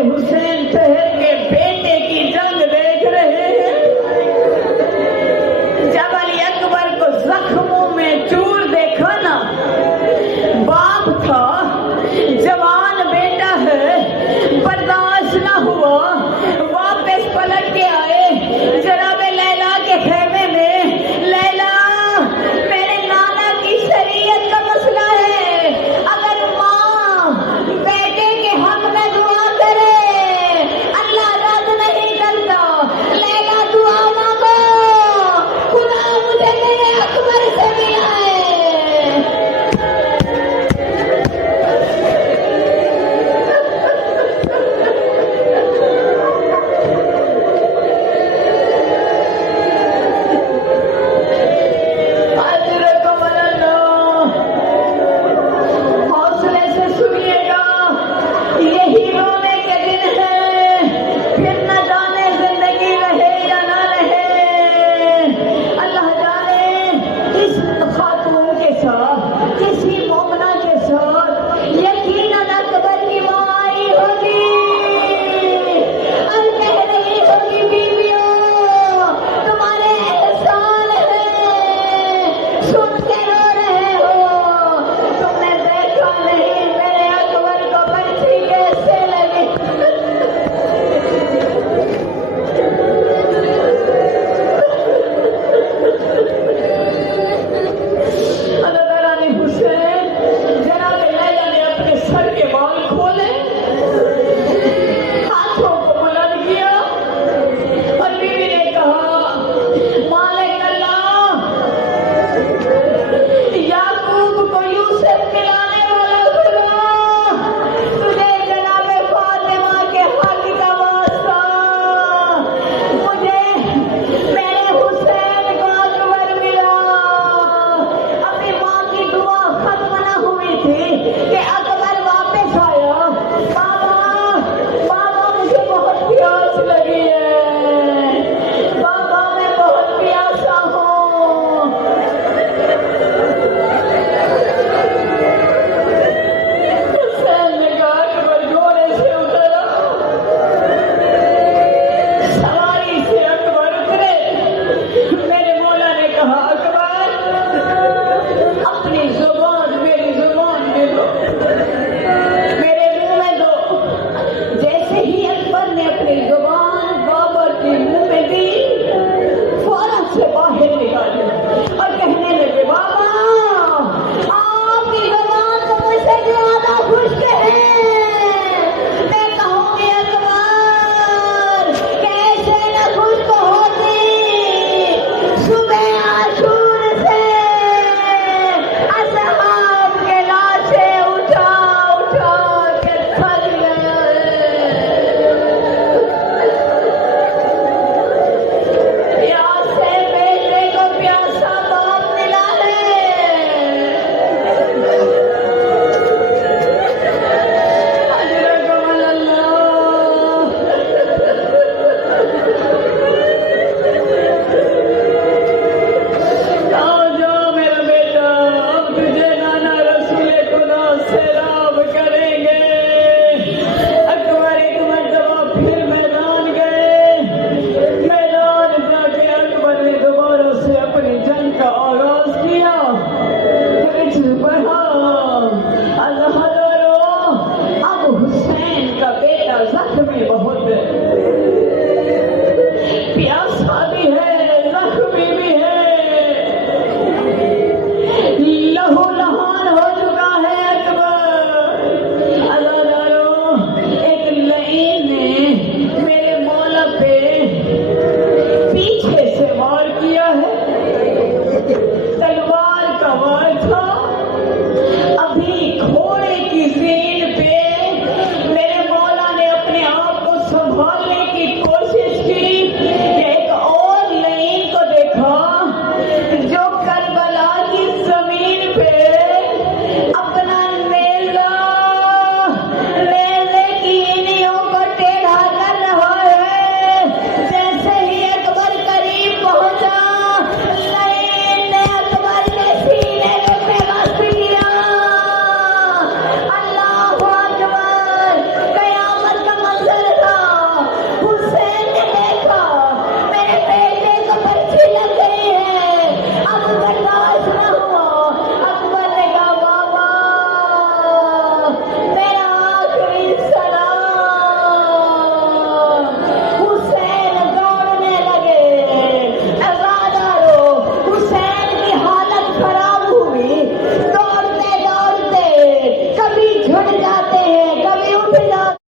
हुसैन शहर के बेटे की जंग देख रहे हैं। जब अली अकबर को जख्मों में चूर देखा ना, बाप था, जवान बेटा है, बर्दाश्त ना हुआ, वापस पलट के आए जनाब लैला के खेमे में। लैला, मेरे नाना की शरीयत का मसला है, अगर माँ बेटे के हक में दुआ करे अल्लाह रद्द नहीं करता। लैला दुआ मांगो, खुदा मुझे मेरे अकबर से मिलाए। हौसले से सुनिएगा, यही रोने के दिन है, फिर न जाने जिंदगी रहे या ना रहे। अल्लाह जाने किस खातून के साथ, किसी मोमना के साथ यकीनन अकबर की माँ आई होगी और कह रही होगी, बीवियों तुम्हारे एहसान है, सुन के रो रहे हो। तुमने देखा नहीं मेरे अकबर को बच्ची कैसे लगी। अदारानी हुसैन, जनाब लैला ने अपने सर के बाल खोले, हाथों को बुलंद किया और बीवी ने कहा, मालिक अल्लाह, याकूब को यूसुफ खिलाने वाला खुदा, तुझे जनाब फातिमा के हक का वास्ता, मुझे मेरे हुसैन को अकबर मिला। अपनी माँ की दुआ खत्म न हुई थी कि अकबर वापस आया। बाबा मुझे बहुत प्यास लगी है, बाबा मैं बहुत प्यासा हूँ। हुसैन ने कहा, अकबर घोड़े से उतरा, सवारी से अकबर उतरे। मेरे मौला ने कहा, अकबर अपनी जुबान मेरी जुबान दे दो, मेरे मुंह में दो। जैसे ही अकबर ने अपनी जुबान बाबा के मुंह में दी, फौरन से बाहर निकाली और कहने लगे, बाबा आपकी जुबान तो मुझसे ज्यादा खुश्क है। मैं कहूँगी अकबर कैसे न खुश्क होती, सुबह आशूर से असहाब के लाशें उठा उठा के थक गए। प्यास से बेटे को प्यासा बाप मिला है। अजरकमल अल्लाह। आओ जाओ मेरा बेटा, अब तुझे नाना रसूल खुदा से राब करेंगे। अकबर एक मर्तबा फिर मैदान गए। मैदान जाके अकबर ने दोबारा से अपनी जंग का आगाज किया। फिर बढ़ा, हजारों अब हुसैन का बेटा जख्मी